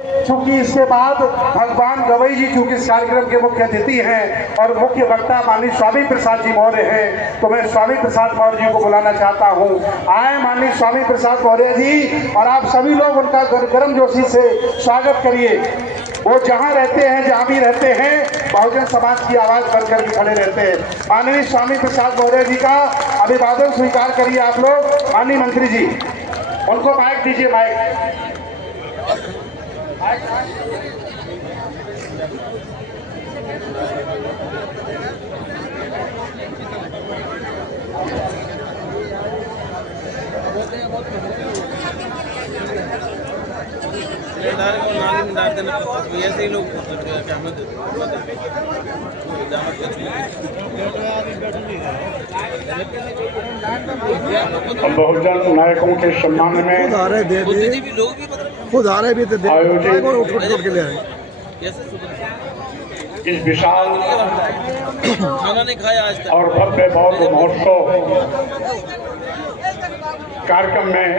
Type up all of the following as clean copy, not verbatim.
चूंकि इसके बाद भगवान गवई जी चूंकि इस कार्यक्रम के मुख्य अतिथि हैं और मुख्य वक्ता माननीय स्वामी प्रसाद जी मौर्य हैं, तो मैं स्वामी प्रसाद मौर्य जी को बुलाना चाहता हूं। आए माननीय स्वामी प्रसाद मौर्य जी, और आप सभी लोग उनका गर्मजोशी से स्वागत करिए। वो जहां रहते हैं, जहां भी रहते हैं, बहुजन समाज की आवाज बनकर के खड़े रहते हैं। माननीय स्वामी प्रसाद मौर्य जी का अभिवादन स्वीकार करिए आप लोग। माननीय मंत्री जी, उनको माइक दीजिए, माइक। ऐसे ही लोग बहुजन नायकों के सम्मान में खुद आ रहे भी थे आयोजित के लिए इस विशाल खाना नहीं खाया आज तक और भव्य बौद्ध महोत्सव कार्यक्रम में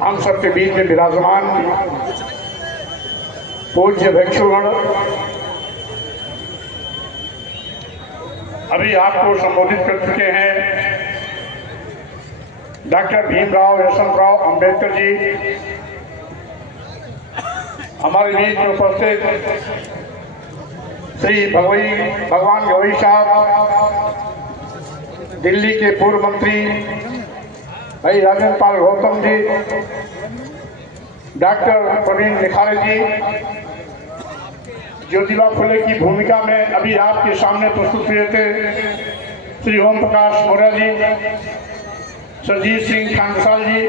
हम सबके बीच में विराजमान पूज्य भिक्षुगण, अभी आपको संबोधित कर चुके हैं डॉक्टर भीमराव यशवंतराव अंबेडकर जी। हमारे बीच में उपस्थित श्री भगवान गवई साहब, दिल्ली के पूर्व मंत्री भाई राजेंद्र पाल गौतम जी, डॉक्टर प्रवीण निखारे जी, ज्योतिबा फुले की भूमिका में अभी आपके सामने प्रस्तुत हुए थे श्री ओम प्रकाश मौर्य जी, सरजीत सिंह खांडसाल जी,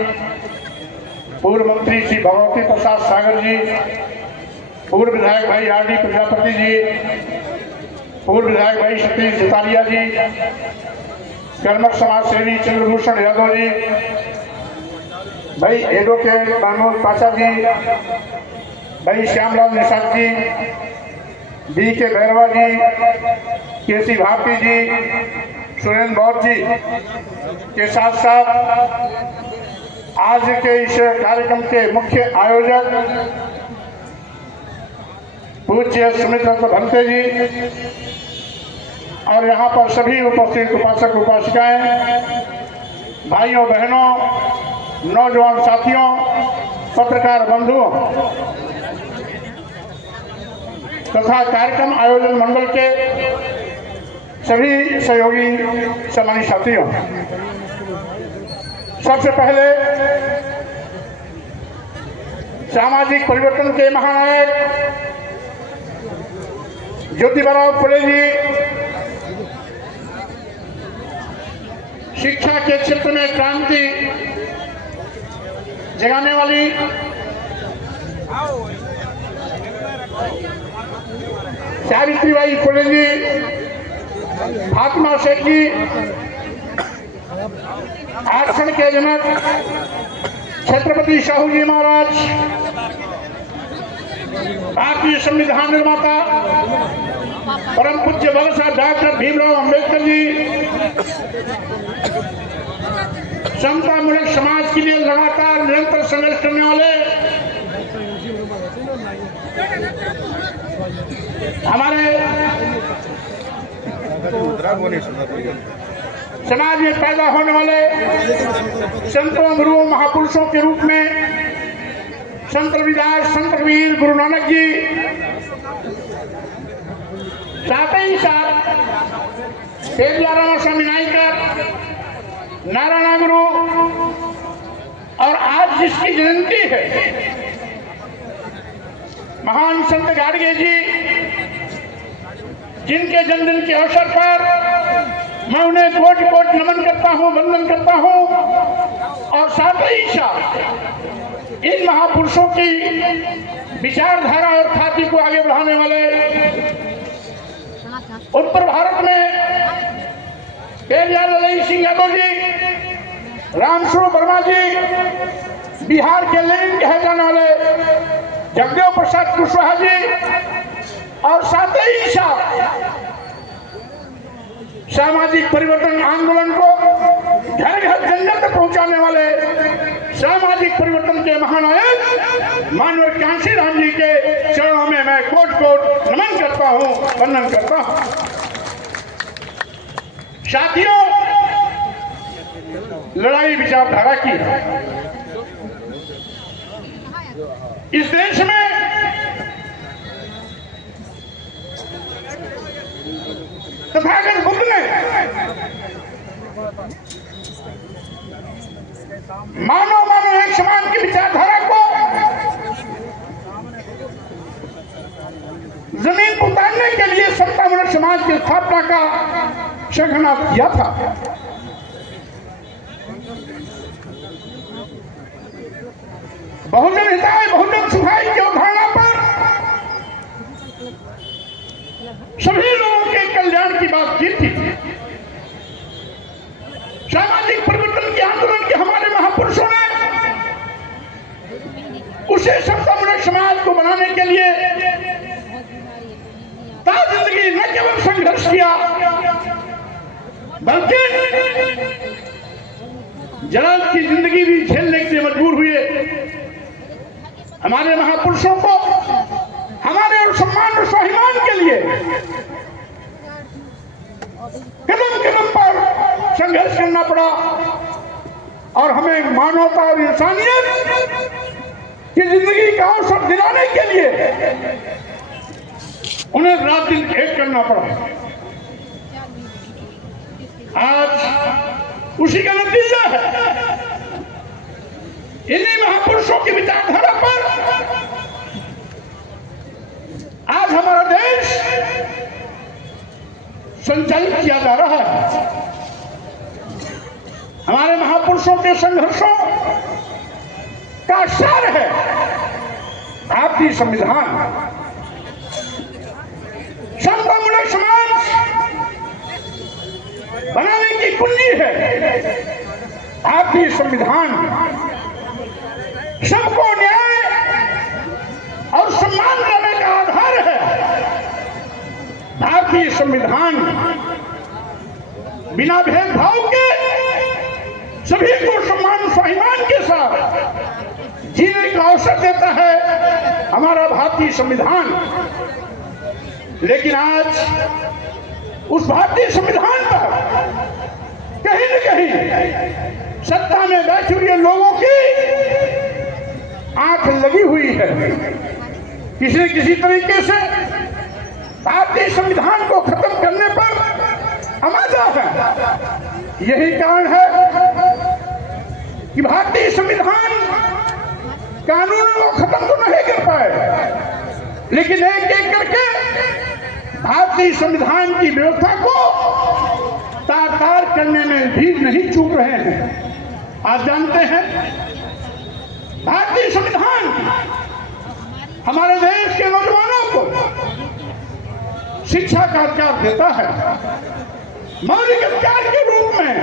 पूर्व मंत्री श्री भगवती प्रसाद सागर जी, पूर्व विधायक भाई आर डी प्रजापति जी, पूर्व विधायक भाई सतीश जुतारिया जी, कर्मठ समाज सेवी चंद्रभूषण यादव जी, भाई एडवोकेट महमूद पाचा जी, भाई श्यामलाल निषाद जी, बी के भैरवा जी, के सी भारती जी, सुरेंद्र बौद्ध जी के साथ साथ आज के इस कार्यक्रम के मुख्य आयोजक पूज्य सुमित भंते जी और यहाँ पर सभी उपस्थित उपासक उपासिकाएं, भाइयों बहनों, नौजवान साथियों, पत्रकार बंधुओं तथा कार्यक्रम आयोजन मंडल के सभी सहयोगी सम्मानित साथियों, सबसे पहले सामाजिक परिवर्तन के महानायक ज्योतिबा फुले जी, शिक्षा के क्षेत्र में क्रांति जगाने वाली सावित्रीबाई फुले जी, फातिमा शेख जी, आरक्षण के जनक छत्रपति शाहू जी महाराज, भारतीय संविधान निर्माता परम पूज्य बाबा साहब डॉक्टर भीमराव अंबेडकर जी, समतामूलक समाज के लिए लगातार निरंतर संघर्ष करने वाले हमारे समाज में पैदा होने वाले संतों गुरुओं महापुरुषों के रूप में संत रविदास, संत कबीर, गुरु नानक जी, साथ ही साथ पेरियाराम स्वामी नायकर, नारायण गुरु, और आज जिसकी जयंती है महान संत गाडगे जी, जिनके जन्मदिन के अवसर पर मैं उन्हें कोटि कोटि नमन करता हूं, वंदन करता हूं, और साथ ही साथ इन महापुरुषों की विचारधारा और ख्याति को आगे बढ़ाने वाले उत्तर भारत में पेरियार ललई सिंह यादव जी, रामस्वरूप वर्मा जी, बिहार के लेनिन कहे जाने वाले जगदेव प्रसाद कुशवाहा जी, और साथ ही साथ सामाजिक परिवर्तन आंदोलन को घर घर जन तक पहुंचाने वाले सामाजिक परिवर्तन के महानायक मानव कांशी राम जी के चरणों में मैं कोट कोट नमन करता हूं, वंदन करता हूं। साथियों, लड़ाई विचारधारा की है। इस देश में तथागत बुद्ध ने मानव एक समान की विचारधारा को जमीन पर उतारने के लिए सत्तामूलक समाज की स्थापना का शंखनाद किया था। बहुजन हिताय बहुजन सुखाय की अवधारणा पर सभी लोगों के कल्याण की बात की थी। सामाजिक परिवर्तन के आंदोलन के हमारे महापुरुषों ने उसे सत्तामूलक समाज को बनाने के लिए जिंदगी न केवल संघर्ष किया बल्कि जलाल की जिंदगी भी झेलने के लिए मजबूर हुए। हमारे महापुरुषों को हमारे और सम्मान और स्वाभिमान के लिए कदम कदम पर संघर्ष करना पड़ा और हमें मानवता और इंसानियत की जिंदगी का अवसर दिलाने के लिए उन्हें रात दिन एक करना पड़ा। आज उसी का नतीजा है। इन्हीं महापुरुषों की विचारधारा पर आज हमारा देश संचालित किया जा रहा है। हमारे महापुरुषों के संघर्षों का सार है भारतीय संविधान। सत्तामूलक समाज बनाने की कुंजी है भारतीय संविधान। सबको न्याय और सम्मान देने का आधार है भारतीय संविधान। बिना भेदभाव के सभी को सम्मान स्वाभिमान के साथ जीने का अवसर देता है हमारा भारतीय संविधान। लेकिन आज उस भारतीय संविधान पर कहीं न कहीं सत्ता में बैठे हुए लोगों की आंख लगी हुई है। किसी न किसी तरीके से भारतीय संविधान को खत्म करने पर आमादा है। यही कारण है कि भारतीय संविधान कानूनों को खत्म तो नहीं कर पाए, लेकिन एक एक करके भारतीय संविधान की व्यवस्था को तार-तार करने में भी नहीं चूक रहे हैं। आप जानते हैं भारतीय संविधान हमारे देश के नौजवानों को शिक्षा का अधिकार देता है। मौलिक अधिकार के रूप में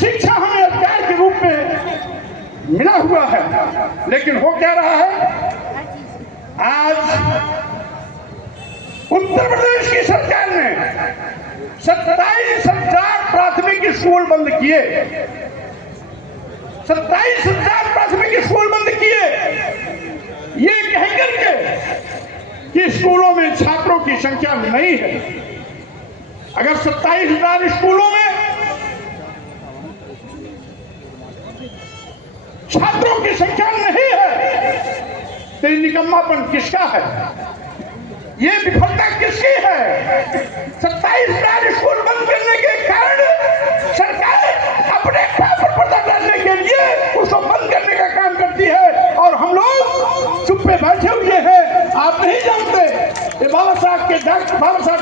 शिक्षा हमें अधिकार के रूप में मिला हुआ है। लेकिन हो क्या रहा है, आज उत्तर प्रदेश की सरकार ने 27,000 प्राथमिक स्कूल बंद किए। 27,000 प्राथमिक स्कूल बंद किए, ये कह करके कि स्कूलों में छात्रों की संख्या नहीं है। अगर 27,000 स्कूलों में छात्रों की संख्या नहीं है तो निकम्मापन किसका है, ये विफलता किसकी है? 27,000 स्कूल बंद करने के कारण सरकार अपने पर पर्दा डालने के लिए उसको बंद करने का काम करती है और हम लोग चुप पे बैठे हुए हैं। आप नहीं जानते बाबा साहब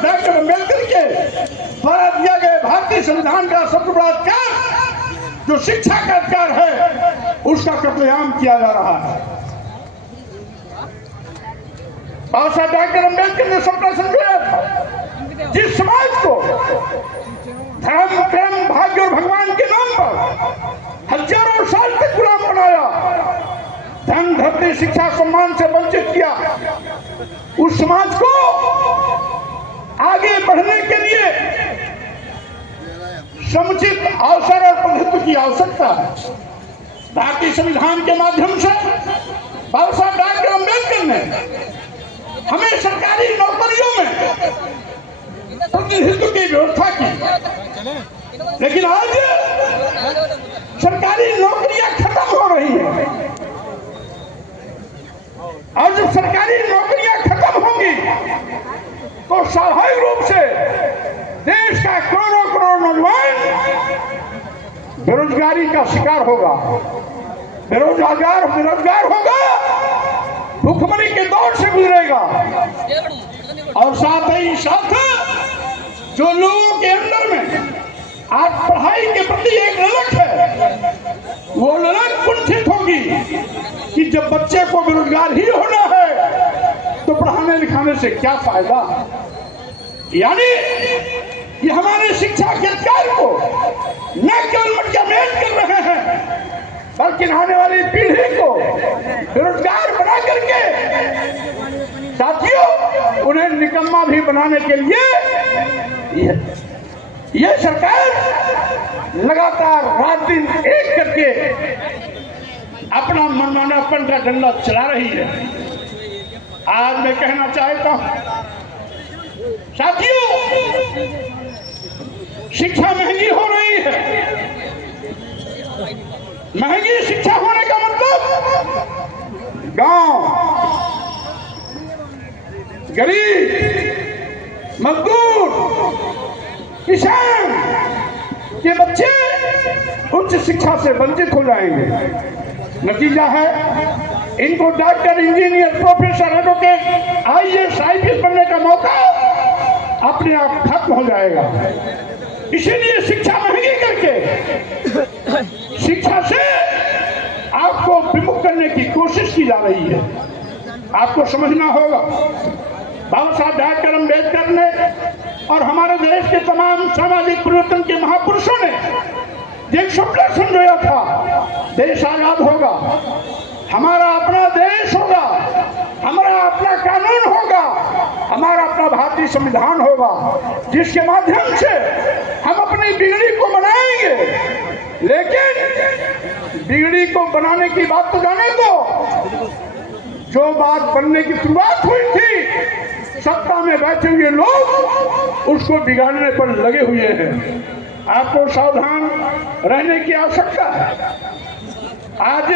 डॉक्टर अम्बेडकर के द्वारा दिया गया भारतीय संविधान का सबसे बड़ा अधिकार जो शिक्षा का अधिकार है उसका कत्लेआम किया जा रहा है। बाबा साहब डॉक्टर अम्बेडकर ने सपना समझाया था, जिस समाज को धर्म कर्म भाग्य और भगवान के नाम पर हजारों साल तक गुलाम बनाया, धन धरती शिक्षा सम्मान से वंचित किया, उस समाज को आगे बढ़ने के लिए समुचित अवसर और प्रतिनिधित्व की आवश्यकता है। भारतीय संविधान के माध्यम से बाबा साहब डॉक्टर अम्बेडकर ने हमें सरकारी नौकरियों में प्रतिनिधित्व की व्यवस्था की, लेकिन आज सरकारी नौकरियां खत्म हो रही हैं। और जब सरकारी नौकरियां खत्म होंगी तो स्वाभाविक रूप से देश का करोड़ों करोड़ नौजवान बेरोजगारी का शिकार होगा, बेरोजगार होगा, भूखमरी के दौर से गुजरेगा। और साथ ही साथ जो लोगों के अंदर में आज पढ़ाई के प्रति एक ललक है, वो ललक कुंठित होगी कि जब बच्चे को बेरोजगार ही होना है तो पढ़ाने लिखाने से क्या फायदा। यानी ये हमारे शिक्षा के अधिकार को न केवल मटकामेट कर रहे हैं, बल्कि आने वाली पीढ़ी को बेरोजगार बना करके साथियों उन्हें निकम्मा भी बनाने के लिए ये सरकार लगातार रात दिन एक करके अपना मनमानापन का डंडा चला रही है। आज मैं कहना चाहता हूं साथियों, शिक्षा महंगी हो रही है। महंगी शिक्षा होने का मतलब गांव, गरीब, मजदूर, किसान के बच्चे उच्च शिक्षा से वंचित हो जाएंगे। नतीजा है इनको doctor, engineer, professor, advocate, IAS, IPS बनने का मौका अपने आप खत्म हो जाएगा। इसीलिए शिक्षा महंगी करके शिक्षा से आपको विमुख करने की कोशिश की जा रही है। आपको समझना होगा बाबा साहब डॉक्टर अम्बेडकर ने और हमारे देश के तमाम सामाजिक परिवर्तन के महापुरुषों ने एक सपना संजोया था, देश आजाद होगा, हमारा अपना देश होगा, हमारा अपना कानून होगा, हमारा अपना भारतीय संविधान होगा, जिसके माध्यम से हम अपनी बिगड़ी को बनाएंगे। लेकिन बिगड़ी को बनाने की बात तो जाने दो, जो बात बनने की शुरुआत हुई थी सत्ता में बैठे हुए लोग उसको बिगाड़ने पर लगे हुए हैं। आपको सावधान रहने की आवश्यकता है। आज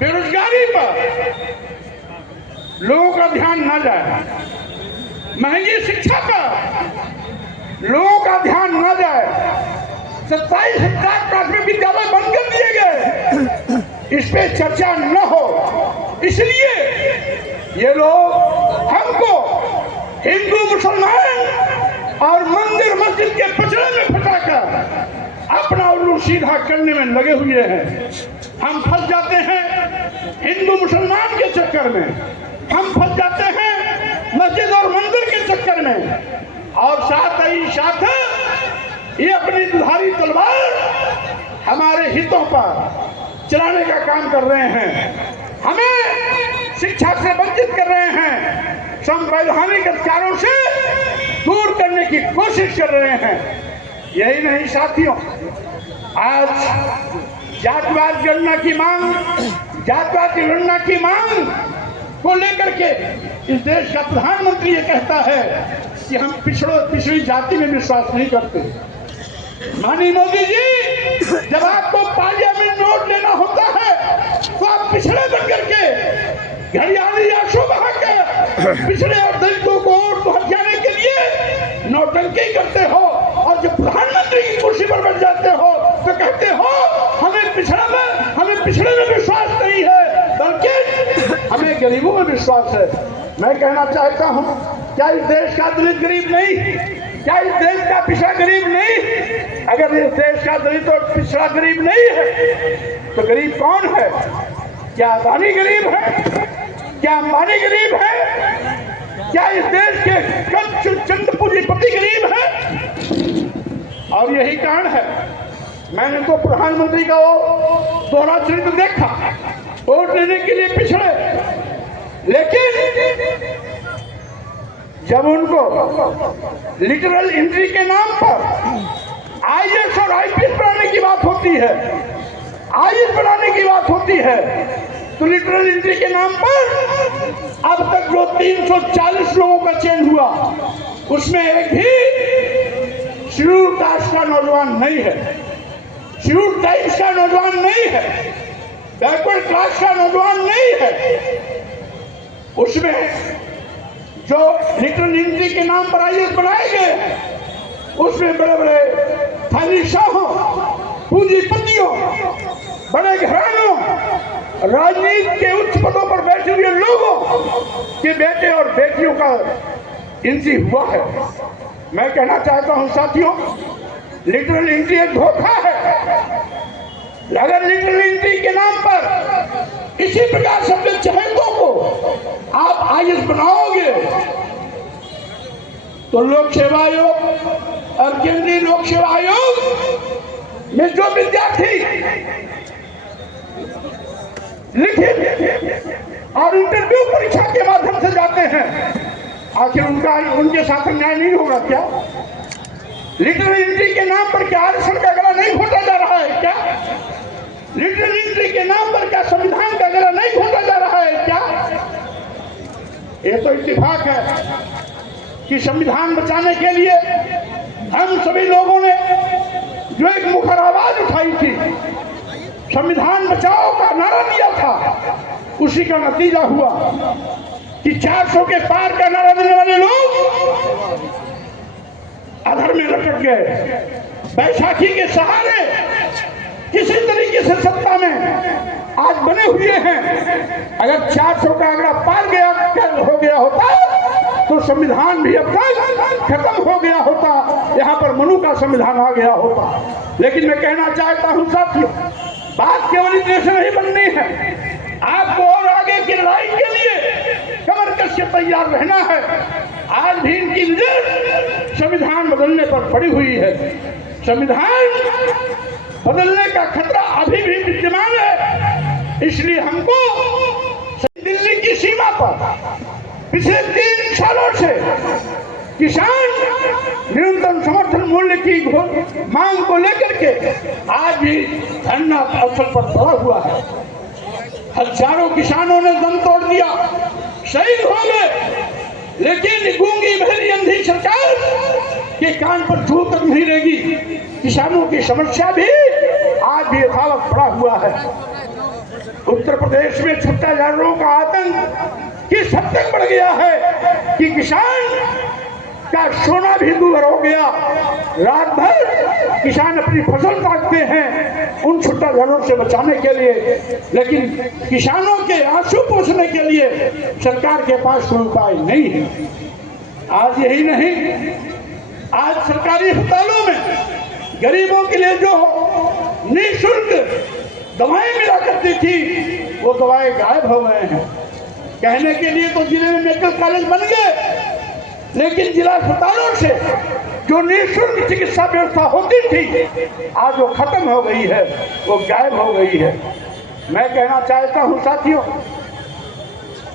बेरोजगारी पर लोगों का ध्यान ना जाए, महंगी शिक्षा पर लोगों का ध्यान ना जाए, 27,000 प्राथमिक विद्यालय बंद कर दिए गए, इस पे चर्चा न हो। इसलिए ये लोग हमको हिंदू मुसलमान और मंदिर मस्जिद के पचड़े में फंसाकर अपना उल्लू सीधा करने में लगे हुए हैं। हम फंस जाते हैं हिंदू मुसलमान के चक्कर में, हम फंस जाते हैं मस्जिद और मंदिर के चक्कर में, और साथ ही साथ ये अपनी दुधारी तलवार हमारे हितों पर चलाने का काम कर रहे हैं, हमें शिक्षा से वंचित कर रहे हैं, संवैधानिक अधिकारों से दूर करने की कोशिश कर रहे हैं। यही नहीं साथियों, आज जातिवाद गणना की मांग, जातिवाद की गणना की मांग को लेकर के इस देश का प्रधानमंत्री ये कहता है कि हम पिछड़ी जाति में विश्वास नहीं करते। माननीय मोदी जी, जब आपको पार्लियामेंट नोट लेना होता है तो आप पिछड़े बन करके घड़ियाली आंसू बहा के पिछड़े और दलितों को वोट पहुंचाने के लिए नौटंकी करते हो, और जब प्रधानमंत्री की कुर्सी पर बैठ जाते हो तो कहते हो हमें पिछड़े में विश्वास नहीं है, बल्कि हमें गरीबों में विश्वास है। मैं कहना चाहता हूँ, क्या इस देश का दलित गरीब नहीं? क्या इस देश का पिछड़ा गरीब नहीं? अगर इस देश का दलित और पिछड़ा गरीब नहीं है तो गरीब कौन है? क्या अदानी गरीब है? क्या अंबानी गरीब है? क्या इस देश के चंद पूंजीपति गरीब है? और यही कारण है, मैंने तो प्रधानमंत्री का वो दोहरा चरित्र देखा, वोट लेने के लिए पिछड़े, लेकिन जब उनको लिटरल एंट्री के नाम पर IAS और IPS बनाने की बात होती है, IAS बनाने की बात होती है, तो लिटरल एंट्री के नाम पर अब तक जो 340 लोगों का चयन हुआ उसमें एक भी शेड्यूल कास्ट का नौजवान नहीं है, शेड्यूल ट्राइब्स का नौजवान नहीं है, बैकवर्ड क्लास का नौजवान नहीं है। उसमें जो लिटरल एंट्री के नाम पर IAS बनाए गए उसमें बड़े बड़े थालीशाहों, पूंजीपतियों, बड़े घरानों, राजनीति के उच्च पदों पर बैठे हुए लोगों के बेटे और बेटियों का एंट्री हुआ है। मैं कहना चाहता हूं साथियों, लिटरल एंट्री एक धोखा है। अगर लिटरल एंट्री के नाम पर इसी प्रकार से अपने चहेतों को आप IAS बनाओगे तो लोक सेवा आयोग और केंद्रीय लोक सेवा आयोग में जो विद्यार्थी लिखित और इंटरव्यू परीक्षा के माध्यम से जाते हैं, आखिर उनके साथ अन्याय नहीं होगा क्या? लिटरल एंट्री के नाम पर क्या आरक्षण का गला नहीं घोटा जा रहा है क्या? लिटरल एंट्री के नाम पर क्या संविधान का गला नहीं घोटा जा रहा है क्या? ये तो इत्तेफाक है कि संविधान बचाने के लिए हम सभी लोगों ने जो एक मुखर आवाज उठाई थी, संविधान बचाओ का नारा दिया था, उसी का नतीजा हुआ कि 400 के पार का नारा देने वाले लोग अधर में लटक गए। बैसाखी के सहारे किसी तरीके से सत्ता में आज बने हुए हैं। अगर 400 का आंकड़ा पार हो गया होता तो संविधान भी अब तक खत्म हो गया होता, यहाँ पर मनु का संविधान आ गया होता। लेकिन मैं कहना चाहता हूँ साथियों, बात केवल इतने से नहीं बननी है, आपको और आगे की लड़ाई के लिए कमर कस के तैयार रहना है। आज भी इनकी नजर संविधान बदलने पर पड़ी हुई है। संविधान बदलने का खतरा अभी भी विद्यमान है, इसलिए हमको दिल्ली की सीमा पर पिछले 3 सालों से किसान न्यूनतम समर्थन मूल्य की मांग को लेकर के आज भी धरना अवसर पर पड़ा हुआ है। हजारों किसानों ने दम तोड़ दिया, शहीद हो गए, लेकिन गूंगी बहरी अंधी सरकार के कान पर जू तक नहीं रहेगी। किसानों की समस्या भी आज भी यथावत पड़ा हुआ है। उत्तर प्रदेश में छुट्टा जानवरों का आतंक किस हद तक बढ़ गया है कि किसान का सोना भी दूर हो गया। रात भर किसान अपनी फसल काटते हैं उन छुट्टा जानवरों से बचाने के लिए, लेकिन किसानों के आंसू पोंछने के लिए सरकार के पास कोई उपाय नहीं है। आज यही नहीं, आज सरकारी अस्पतालों में गरीबों के लिए जो निःशुल्क दवाएं मिला करती थी वो दवाएं गायब हो गए हैं। कहने के लिए तो जिले में मेडिकल कॉलेज बन गए, लेकिन जिला अस्पतालों से जो निःशुल्क चिकित्सा व्यवस्था होती थी आज वो खत्म हो गई है, वो गायब हो गई है। मैं कहना चाहता हूं साथियों,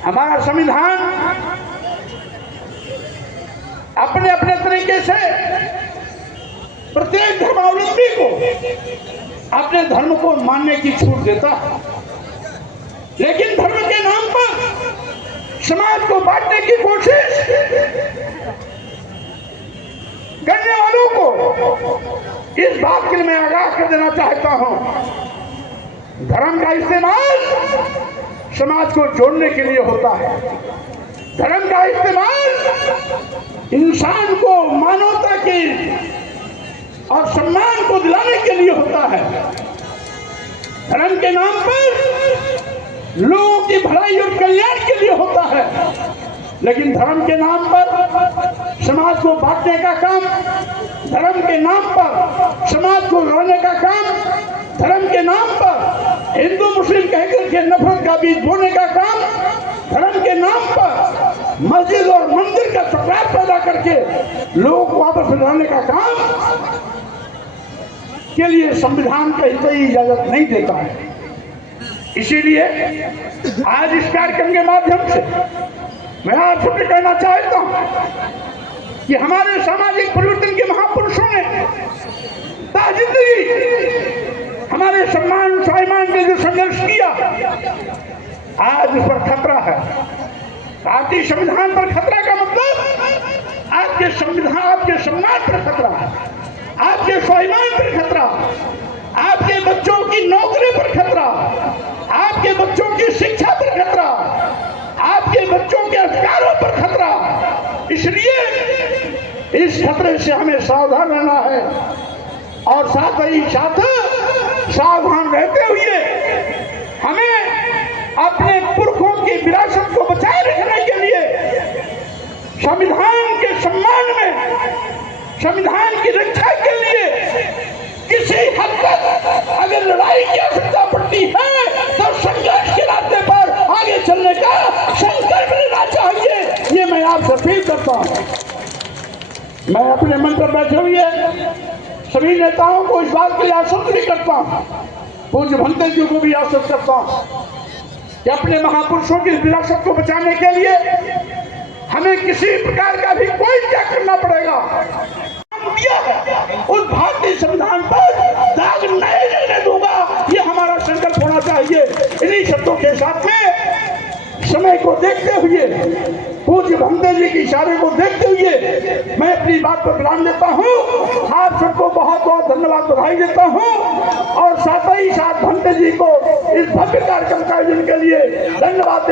हमारा संविधान अपने अपने तरीके से प्रत्येक धर्मावलंबी को अपने धर्म को मानने की छूट देता है, लेकिन धर्म के नाम पर समाज को बांटने की कोशिश करने वालों को इस बात के लिए मैं आगाह कर देना चाहता हूं, धर्म का इस्तेमाल समाज को जोड़ने के लिए होता है। धर्म का इस्तेमाल इंसान को मानवता की और सम्मान को दिलाने के लिए होता है। धर्म के नाम पर लोगों की भलाई और कल्याण के लिए होता है, लेकिन धर्म के नाम पर समाज को बांटने का काम, धर्म के नाम पर समाज को लड़ने का काम, धर्म के नाम पर हिंदू मुस्लिम कहकर के नफरत का बीज बोने का काम, धर्म के नाम पर मस्जिद और मंदिर का टकराव पैदा करके लोगों को वापस लड़ाने का काम के लिए संविधान का कोई इजाजत नहीं देता है। इसीलिए आज इस कार्यक्रम के माध्यम से मैं आप सबसे कहना चाहता हूं कि हमारे सामाजिक परिवर्तन के महापुरुषों ने जिंदगी हमारे सम्मान स्वाभिमान के लिए संघर्ष किया, आज उस पर खतरा है। भारतीय संविधान पर खतरा का मतलब आपके संविधान, आपके सम्मान पर खतरा, आपके स्वाभिमान पर खतरा, आपके बच्चों की नौकरी पर खतरा, आपके बच्चों की शिक्षा पर खतरा, आपके बच्चों के अधिकारों पर खतरा। इसलिए इस खतरे से हमें सावधान रहना है और साथ ही साथ सावधान रहते हुए हमें अपने पुरखों की विरासत को बचाए रखने के लिए संविधान के सम्मान में, संविधान की रक्षा के लिए किसी हद तक अगर लड़ाई की आवश्यकता पड़ती है तो संघर्ष के रास्ते पर आगे चलने का संकल्प लेना चाहिए। ये मैं आपसे अपील करता हूँ। मैं अपने मन पर बैठे हुए सभी नेताओं को इस बात के लिए आश्वस्त भी करता हूँ, पूज्य भंते जी को भी आश्वस्त करता हूँ कि अपने महापुरुषों की विरासत को बचाने के लिए हमें किसी प्रकार का भी कोई त्याग करना पड़ेगा। उस भारतीय संविधान पर दाग नहीं रहने दूंगा, ये हमारा संकल्प होना चाहिए। इन्हीं शब्दों के साथ में समय को देखते हुए, पूज्य भंते जी की इशारे को देखते हुए मैं अपनी बात पर विराम देता हूँ। आप सबको बहुत बहुत धन्यवाद, बधाई देता हूँ और साथ ही साथ भंते जी को इस भव्य कार्यक्रम का आयोजन के लिए धन्यवाद।